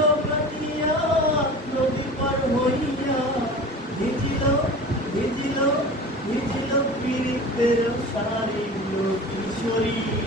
vigil vigil vigil পীরিতের সারি লো কিশোরী